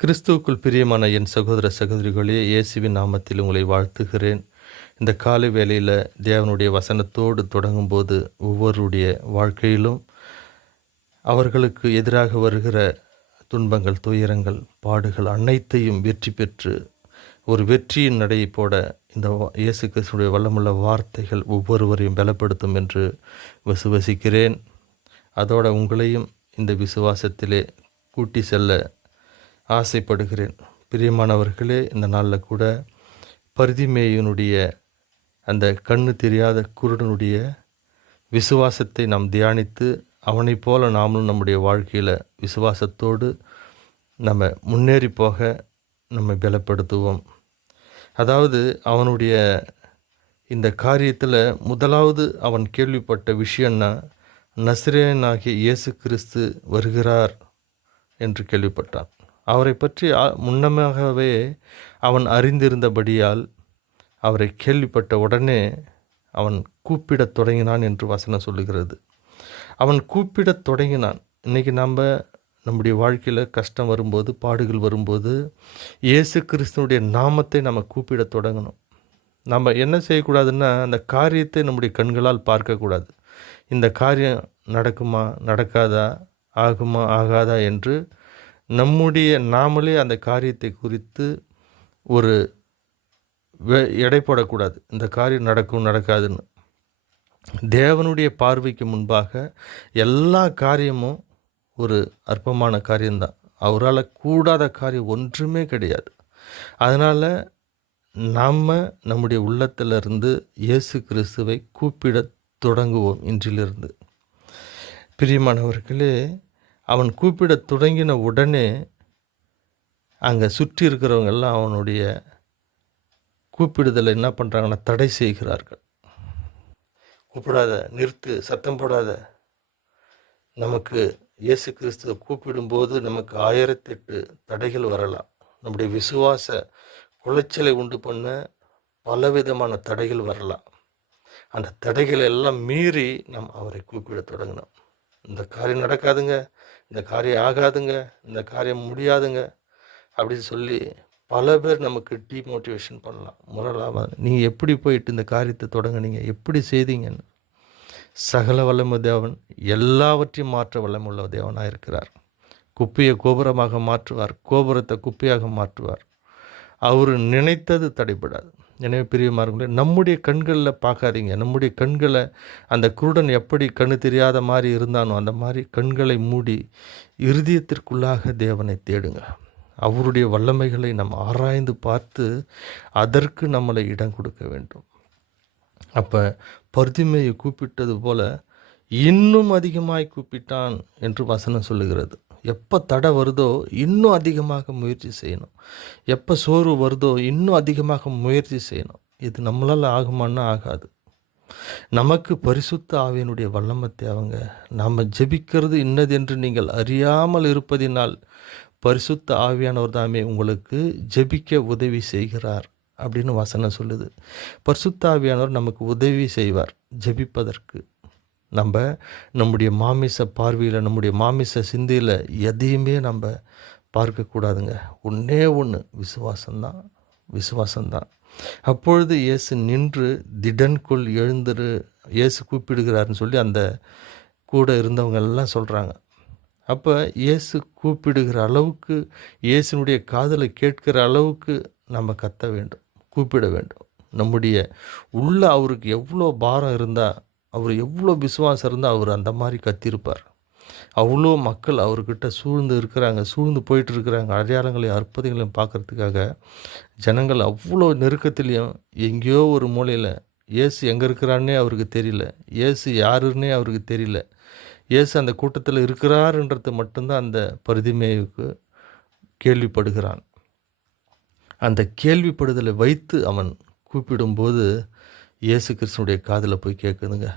கிறிஸ்துவுக்குள் பிரியமான என் சகோதர சகோதரிகளே, இயேசுவின் நாமத்தில் உங்களை வாழ்த்துகிறேன். இந்த காலை வேளையில் தேவனுடைய வசனத்தோடு தொடங்கும்போது ஒவ்வொருடைய வாழ்க்கையிலும் அவர்களுக்கு எதிராக வருகிற துன்பங்கள், துயரங்கள், பாடுகள் அனைத்தையும் வெற்றி பெற்று ஒரு வெற்றியின் நடையை போட இந்த இயேசு கிறிஸ்துடைய வல்லமுள்ள வார்த்தைகள் ஒவ்வொருவரையும் பலப்படுத்தும் என்று விசுவசிக்கிறேன். அதோட உங்களையும் இந்த விசுவாசத்திலே கூட்டி செல்ல ஆசைப்படுகிறேன். பிரியமானவர்களே, இந்த நாளில் கூட பரிதிமேயனுடைய அந்த கண்ணு தெரியாத குருடனுடைய விசுவாசத்தை நாம் தியானித்து அவனைப் போல நாமளும் நம்முடைய வாழ்க்கையில் விசுவாசத்தோடு நம்ம முன்னேறி போக நம்ம பலப்படுத்துவோம். அதாவது அவனுடைய இந்த காரியத்தில் முதலாவது அவன் கேள்விப்பட்ட விஷயம்னா, நசரேயனாகிய இயேசு கிறிஸ்து வருகிறார் என்று கேள்விப்பட்டான். அவரை பற்றி முன்னமாகவே அவன் அறிந்திருந்தபடியால் அவரை கேள்விப்பட்ட உடனே அவன் கூப்பிடத் தொடங்கினான் என்று வசனம் சொல்லுகிறது. அவன் கூப்பிடத் தொடங்கினான். இன்றைக்கி நம்முடைய வாழ்க்கையில் கஷ்டம் வரும்போது, பாடுகள் வரும்போது இயேசு கிறிஸ்துனுடைய நாமத்தை நம்ம கூப்பிடத் தொடங்கணும். நம்ம என்ன செய்யக்கூடாதுன்னா, அந்த காரியத்தை நம்முடைய கண்களால் பார்க்கக்கூடாது. இந்த காரியம் நடக்குமா, நடக்காதா, ஆகுமா, ஆகாதா என்று நம்முடைய நாமளே அந்த காரியத்தை குறித்து ஒரு எடை போடக்கூடாது. இந்த காரியம் நடக்கும், நடக்காதுன்னு. தேவனுடைய பார்வைக்கு முன்பாக எல்லா காரியமும் ஒரு அற்பமான காரியம்தான். அவரால் கூடாத காரியம் ஒன்றுமே கிடையாது. அதனால் நம்முடைய உள்ளத்திலிருந்து இயேசு கிறிஸ்துவை கூப்பிட தொடங்குவோம் இன்றிலிருந்து. பிரியமானவர்களே, அவன் கூப்பிட தொடங்கின உடனே அங்கே சுற்றி இருக்கிறவங்கெல்லாம் அவனுடைய கூப்பிடுதலை என்ன பண்ணுறாங்கன்னா, தடை செய்கிறார்கள். கூப்பிடாத, நிறுத்து, சத்தம் போடாத. நமக்கு இயேசு கிறிஸ்துவை கூப்பிடும்போது நமக்கு 1008 தடைகள் வரலாம். நம்முடைய விசுவாச குலைச்சலை உண்டு பண்ண பலவிதமான தடைகள் வரலாம். அந்த தடைகளை எல்லாம் மீறி நாம் அவரை கூப்பிட தொடங்கணும். இந்த காரியம் நடக்காதுங்க, இந்த காரியம் ஆகாதுங்க, இந்த காரியம் முடியாதுங்க அப்படின்னு சொல்லி பல பேர் நமக்கு டிமோட்டிவேஷன் பண்ணலாம். முரளாக நீங்கள் எப்படி போயிட்டு இந்த காரியத்தை தொடங்குனீங்க, எப்படி செய்தீங்கன்னு. சகல வல்லமை தேவன் எல்லாவற்றையும் மாற்ற வல்லமுள்ள தேவனாக இருக்கிறார். குப்பையை கோபுரமாக மாற்றுவார், கோபுரத்தை குப்பையாக மாற்றுவார். அவர் நினைத்தது தடைபடாது. எனவே பிரியமானவர்களே, நம்முடைய கண்களில் பார்க்காதீங்க. நம்முடைய கண்களை அந்த குருடன் எப்படி கண்ணு தெரியாத மாதிரி இருந்தானோ அந்த மாதிரி கண்களை மூடி இருதயத்திற்குள்ளாக தேவனை தேடுங்க. அவருடைய வல்லமைகளை நாம் ஆராய்ந்து பார்த்து அதற்கு நம்மளை இடம் கொடுக்க வேண்டும். அப்போ பர்திமேயை கூப்பிட்டது போல இன்னும் அதிகமாய் கூப்பிட்டான் என்று வசனம் சொல்லுகிறது. எப்போ தடை வருதோ இன்னும் அதிகமாக முயற்சி செய்யணும். எப்போ சோர்வு வருதோ இன்னும் அதிகமாக முயற்சி செய்யணும். இது நம்மளால் ஆகுமான்னா ஆகாது. நமக்கு பரிசுத்த ஆவியினுடைய வல்லமை தேவைங்க. நாம் ஜெபிக்கிறது இன்னது என்று நீங்கள் அறியாமல் இருப்பதினால் பரிசுத்த ஆவியானவர் தாமே உங்களுக்கு ஜெபிக்க உதவி செய்கிறார் அப்படின்னு வசனம் சொல்லுது. பரிசுத்த ஆவியானவர் நமக்கு உதவி செய்வார் ஜெபிப்பதற்கு. நம்முடைய மாமிச பார்வையில், நம்முடைய மாமிச சிந்தையில் எதையுமே நம்ம பார்க்கக்கூடாதுங்க. ஒன்றே ஒன்று, விசுவாசம்தான். அப்பொழுது இயேசு நின்று திடன்கொள், எழுந்துரு, இயேசு கூப்பிடுகிறாருன்னு சொல்லி அந்த கூட இருந்தவங்க எல்லாம் சொல்கிறாங்க. அப்போ இயேசு கூப்பிடுகிற அளவுக்கு, இயேசுனுடைய காதலை கேட்கிற அளவுக்கு நம்ம கத்த வேண்டும், கூப்பிட வேண்டும். நம்முடைய உள்ள அவருக்கு எவ்வளோ பாரம் இருந்தால், அவர் எவ்வளோ விசுவாசம் இருந்தால் அவர் அந்த மாதிரி கத்திருப்பார். அவ்வளோ மக்கள் அவர்கிட்ட சூழ்ந்து போயிட்டுருக்குறாங்க. அடையாளங்களையும் அற்புதங்களையும் பார்க்குறதுக்காக ஜனங்கள் அவ்வளோ நெருக்கத்துலேயும் எங்கேயோ ஒரு மூலையில் இயேசு எங்கே இருக்கிறான்னே அவருக்கு தெரியல, இயேசு யாருன்னே அவருக்கு தெரியல. இயேசு அந்த கூட்டத்தில் இருக்கிறாருன்றது மட்டும்தான் அந்த பரிதிமேயுக்கு கேள்விப்படுகிறான். அந்த கேள்விப்படுதலை வைத்து அவன் கூப்பிடும்போது இயேசு கிறிஸ்துனுடைய காதில் போய் கேட்குதுங்க.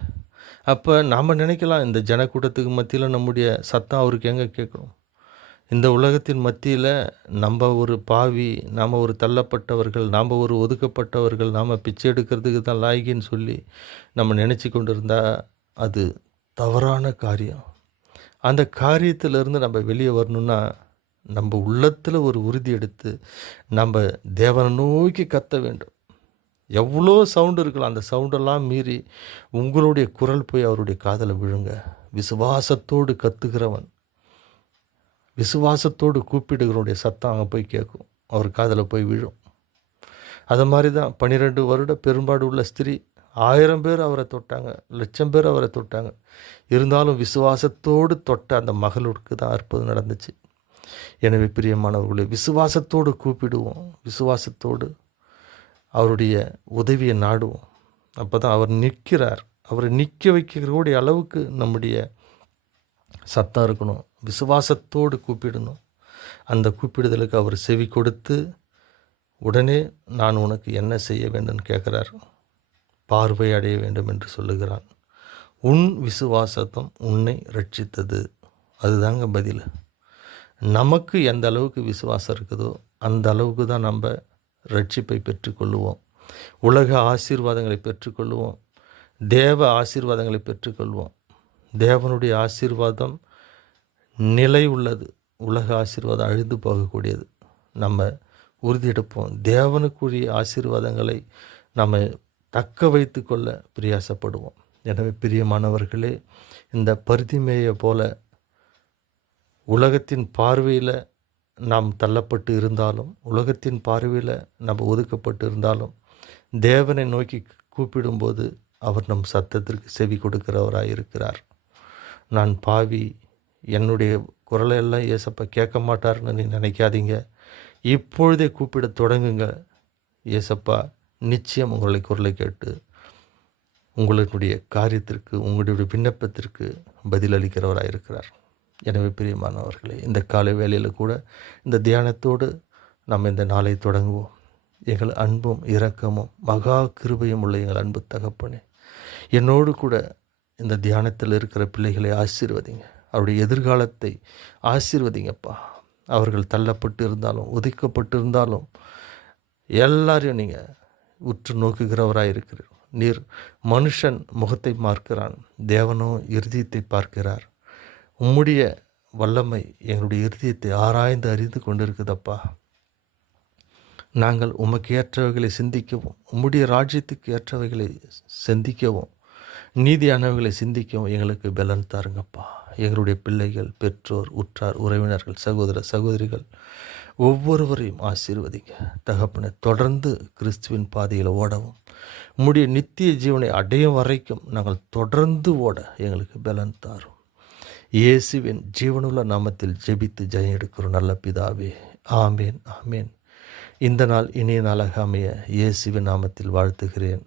அப்போ நாம் நினைக்கலாம், இந்த ஜனக்கூட்டத்துக்கு மத்தியில் நம்முடைய சத்தம் அவருக்கு எங்கே கேட்கணும்? இந்த உலகத்தின் மத்தியில் நம்ம ஒரு பாவி, நாம் ஒரு தள்ளப்பட்டவர்கள், நாம் ஒரு ஒதுக்கப்பட்டவர்கள், நாம் பிச்சை எடுக்கிறதுக்கு தான் லாய்கின்னு சொல்லி நம்ம நினச்சி கொண்டு இருந்தால் அது தவறான காரியம். அந்த காரியத்திலிருந்து நம்ம வெளியே வரணுன்னா நம்ம உள்ளத்தில் ஒரு உறுதி எடுத்து நம்ம தேவனை நோக்கி கத்த வேண்டும். எவ்வளோ சவுண்டு இருக்கலாம், அந்த சவுண்டெல்லாம் மீறி உங்களுடைய குரல் போய் அவருடைய காதில் விழுங்க. விசுவாசத்தோடு கத்துகிறவன், விசுவாசத்தோடு கூப்பிடுகிறவனுடைய சத்தம் அங்கே போய் கேட்கும், அவர் காதில் போய் விழும். அது மாதிரி தான் 12 வருட பெரும்பாடு உள்ள ஸ்திரீ 1000 பேர் அவரை தொட்டாங்க, 1,00,000 பேர் அவரை தொட்டாங்க. இருந்தாலும் விசுவாசத்தோடு தொட்ட அந்த மகளுக்கு தான் அற்புதம் நடந்துச்சு. எனவே பிரியமானவர்களே, விசுவாசத்தோடு கூப்பிடுவோம், விசுவாசத்தோடு அவருடைய உதவியை நாடுவோம். அப்போ தான் அவர் நிற்கிறார். அவரை நிற்க வைக்கக்கூடிய அளவுக்கு நம்முடைய சத்தம் இருக்கணும். விசுவாசத்தோடு கூப்பிடணும். அந்த கூப்பிடுதலுக்கு அவர் செவி கொடுத்து உடனே நான் உனக்கு என்ன செய்ய வேண்டும் கேட்குறார். பார்வை அடைய வேண்டும் என்று சொல்லுகிறான். உன் விசுவாசத்தம் உன்னை ரட்சித்தது. அதுதாங்க பதில். நமக்கு எந்த அளவுக்கு விசுவாசம் இருக்குதோ அந்த அளவுக்கு தான் நம்ம ரட்சிப்பை பெற்றுக்கொள்ளுவோம். உலக ஆசீர்வாதங்களை பெற்றுக்கொள்ளுவோம். தேவ ஆசீர்வாதங்களை பெற்றுக்கொள்வோம். தேவனுடைய ஆசீர்வாதம் நிலை உள்ளது. உலக ஆசீர்வாதம் அழிந்து போகக்கூடியது. நம்ம உறுதியெடுப்போம். தேவனுக்குரிய ஆசீர்வாதங்களை நம்ம தக்க வைத்து கொள்ள பிரயாசப்படுவோம். எனவே பிரியமானவர்களே, இந்த பரிதிமேயை போல உலகத்தின் பார்வையில் நாம் தள்ளப்பட்டு இருந்தாலும், உலகத்தின் பார்வையில் நம்ம ஒதுக்கப்பட்டு இருந்தாலும், தேவனை நோக்கி கூப்பிடும்போது அவர் நம் சத்தத்திற்கு செவி கொடுக்கிறவராக இருக்கிறார். நான் பாவி, என்னுடைய குரலையெல்லாம் ஏசப்பா கேட்க மாட்டார்னு நீ நினைக்காதீங்க. இப்பொழுதே கூப்பிட தொடங்குங்க. ஏசப்பா நிச்சயம் உங்களுடைய குரலை கேட்டு உங்களுடைய காரியத்திற்கு, உங்களுடைய விண்ணப்பத்திற்கு பதிலளிக்கிறவராக இருக்கிறார். எனவே பிரியமானவர்களே, இந்த காலை வேளையில் கூட இந்த தியானத்தோடு நம்ம இந்த நாளை தொடங்குவோம். எங்கள் அன்பும் இரக்கமும் மகா கிருபையும் உள்ள எங்கள் அன்பு தகப்பனே, என்னோடு கூட இந்த தியானத்தில் இருக்கிற பிள்ளைகளை ஆசீர்வதிங்க. அவருடைய எதிர்காலத்தை ஆசீர்வதிங்கப்பா. அவர்கள் தள்ளப்பட்டு இருந்தாலும், ஒதுக்கப்பட்டு இருந்தாலும், எல்லாரையும் நீங்கள் உற்று நோக்குகிறவராக இருக்கிறீர். நீர் மனுஷன் முகத்தை பார்க்கிறான், தேவனோ இருதயத்தை பார்க்கிறார். உம்முடைய வல்லமை எங்களுடைய இருதயத்தை ஆராய்ந்து அறிந்து கொண்டிருக்குதப்பா. நாங்கள் உமக்கு ஏற்றவைகளை சிந்திக்கவும், உம்முடைய ராஜ்யத்துக்கு ஏற்றவைகளை சிந்திக்கவும், நீதியானவைகளை சிந்திக்கவும் எங்களுக்கு பலன் தாருங்கப்பா. எங்களுடைய பிள்ளைகள், பெற்றோர், உற்றார், உறவினர்கள், சகோதர சகோதரிகள் ஒவ்வொருவரையும் ஆசீர்வதிங்க தகப்பனை. தொடர்ந்து கிறிஸ்துவின் பாதையில் ஓடவும், உம்முடைய நித்திய ஜீவனை அடையும் வரைக்கும் நாங்கள் தொடர்ந்து ஓட எங்களுக்கு பலன் தாரும். இயேசுவின் ஜீவனுள்ள நாமத்தில் ஜெபித்து ஜெயம் எடுக்கிறோம் நல்ல பிதாவே. ஆமேன், ஆமேன். இந்த நாள் இனிய நாளாக அமைய இயேசுவின் நாமத்தில் வாழ்த்துகிறேன்.